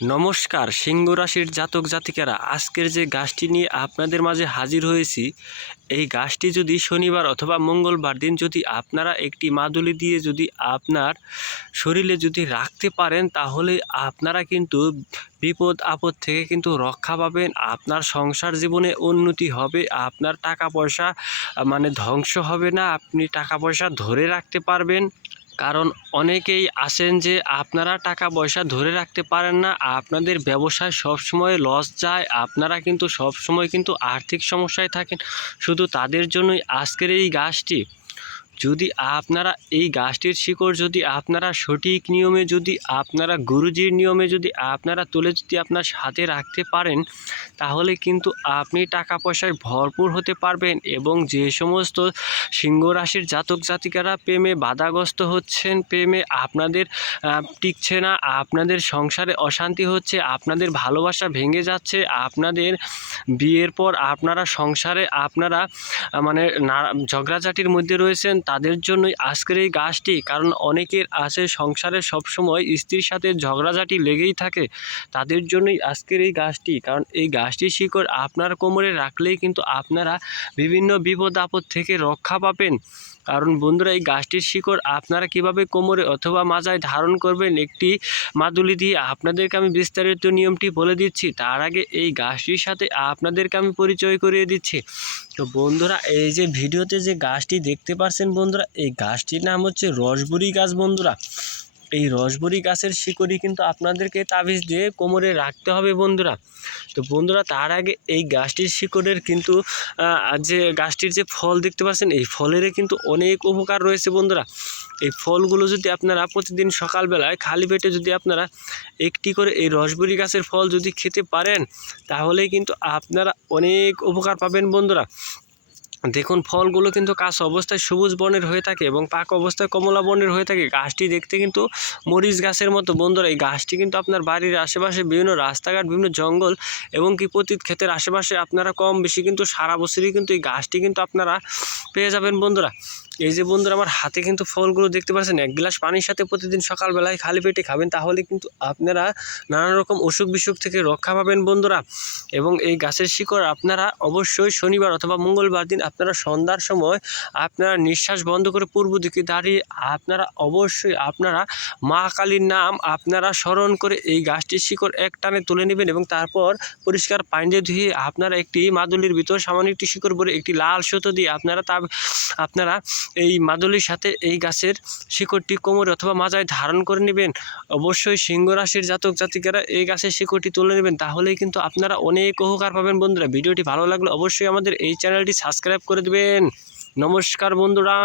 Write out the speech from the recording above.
নমস্কার সিংহ রাশির জাতক জাতিকারা, আজকের যে গাছটি নিয়ে আপনাদের মাঝে হাজির হয়েছি, এই গাছটি যদি শনিবার অথবা মঙ্গলবার দিন যদি আপনারা একটি মাদুলি দিয়ে যদি আপনার শরীরে যদি রাখতে পারেন, তাহলে আপনারা কিন্তু বিপদ আপদ থেকে কিন্তু রক্ষা পাবেন। আপনার সংসার জীবনে উন্নতি হবে, আপনার টাকা পয়সা ধ্বংস হবে না, আপনি টাকা পয়সা ধরে রাখতে পারবেন। কারণ অনেকেই আছেন যে আপনারা টাকা পয়সা ধরে রাখতে পারেন না, আপনাদের ব্যবসায় সবসময় লস যায়, আপনারা কিন্তু সবসময় কিন্তু আর্থিক সমস্যায় থাকেন। শুধু তাদের জন্যই আজকের এই গাছটি। যদি আপনারা এই গাছটির শিকড় যদি আপনারা সঠিক নিয়মে যদি আপনারা গুরুজির নিয়মে যদি আপনারা তুলে যদি আপনার সাথে রাখতে পারেন, তাহলে কিন্তু আপনি টাকা পয়সায় ভরপুর হতে পারবেন। এবং যে সমস্ত সিংহ রাশির জাতক জাতিকারা প্রেমে বাধাগ্রস্ত হচ্ছেন, প্রেমে আপনাদের টিকছে না, আপনাদের সংসারে অশান্তি হচ্ছে, আপনাদের ভালোবাসা ভেঙে যাচ্ছে, আপনাদের বিয়ের পর আপনারা সংসারে আপনারা ঝগড়াঝাটির মধ্যে রয়েছেন, তাদের জন্যই আজকের এই গাছটি। কারণ অনেকের আছে সংসারে সবসময় স্ত্রীর সাথে ঝগড়াঝাটি লেগেই থাকে, তাদের জন্যই আজকের এই গাছটি। কারণ এই গাছটির শিকড় আপনার কোমরে রাখলেই কিন্তু আপনারা বিভিন্ন বিপদ আপদ থেকে রক্ষা পাবেন। কারণ বন্ধুরা, এই গাছটির শিকড় আপনারা কিভাবে কোমরে অথবা মাজায় ধারণ করবেন একটি মাদুলি দিয়ে, আপনাদেরকে আমি বিস্তারিত নিয়মটি বলে দিচ্ছি। তার আগে এই গাছটির সাথে আপনাদেরকে আমি পরিচয় করিয়ে দিচ্ছি। তো বন্ধুরা, এই যে ভিডিওতে যে গাছটি দেখতে পাচ্ছেন বন্ধুরা, এই গাছটির নাম হচ্ছে রসবুরি গাছ। বন্ধুরা, এই রসবুরি গাছের শিকড়ই কিন্তু আপনাদেরকে তাবিজ দিয়ে কোমরে রাখতে হবে বন্ধুরা। তো বন্ধুরা, তার আগে এই গাছটির শিকড়ের কিন্তু যে গাছটির যে ফল দেখতে পাচ্ছেন, এই ফলের কিন্তু অনেক উপকার রয়েছে বন্ধুরা। এই ফলগুলো যদি আপনারা প্রতিদিন সকালবেলায় খালি পেটে যদি আপনারা একটি করে এই রসবুরি গাছের ফল যদি খেতে পারেন, তাহলে কিন্তু আপনারা অনেক উপকার পাবেন বন্ধুরা। দেখুন, ফলগুলো কিন্তু কাঁচা অবস্থায় সবুজ বর্ণের হয়ে থাকে এবং পাকা অবস্থায় কমলা বর্ণের হয়ে থাকে। গাছটি দেখতে কিন্তু মরিচ গাছের মতো বন্ধুরা। এই গাছটি কিন্তু আপনার বাড়ির আশেপাশে বিভিন্ন রাস্তাঘাট, বিভিন্ন জঙ্গল এবং কি পতিত ক্ষেতের আশেপাশে আপনারা কম বেশি কিন্তু সারা বছরই কিন্তু এই গাছটি কিন্তু আপনারা পেয়ে যাবেন বন্ধুরা। এই যে বন্ধুরা, আমার হাতে কিন্তু ফলগুলো দেখতে পাচ্ছেন, এক গ্লাস পানির সাথে প্রতিদিন সকালবেলায় খালি পেটে খাবেন, তাহলে কিন্তু আপনারা নানা রকম অসুখ বিসুখ থেকে রক্ষা পাবেন বন্ধুরা। এবং এই গাছের শিকড় আপনারা অবশ্যই শনিবার অথবা মঙ্গলবার দিন আপনারা সন্ধ্যার সময় আপনারা নিঃশ্বাস বন্ধ করে পূর্ব দিকে দাঁড়িয়ে আপনারা অবশ্যই আপনারা মা কালীর নাম আপনারা স্মরণ করে এই গাছটির শিকড় এক টানে তুলে নেবেন এবং তারপর পরিষ্কার পানি দিয়ে ধুয়ে আপনারা একটি মাদুলির ভিতর সামান্য একটি শিকড় ভরে একটি লাল সুতো দিয়ে আপনারা এই মাদুলির সাথে এই গাছের শিকড়টি কোমরে অথবা মাজায় ধারণ করে নেবেন। অবশ্যই সিংহ রাশির জাতক জাতিকারা এই গাছের শিকড়টি তুলে নেবেন, তাহলেই কিন্তু আপনারা অনেক উপকার পাবেন বন্ধুরা। ভিডিওটি ভালো লাগলে অবশ্যই আমাদের এই চ্যানেলটি সাবস্ক্রাইব করে দেবেন। নমস্কার বন্ধুরা।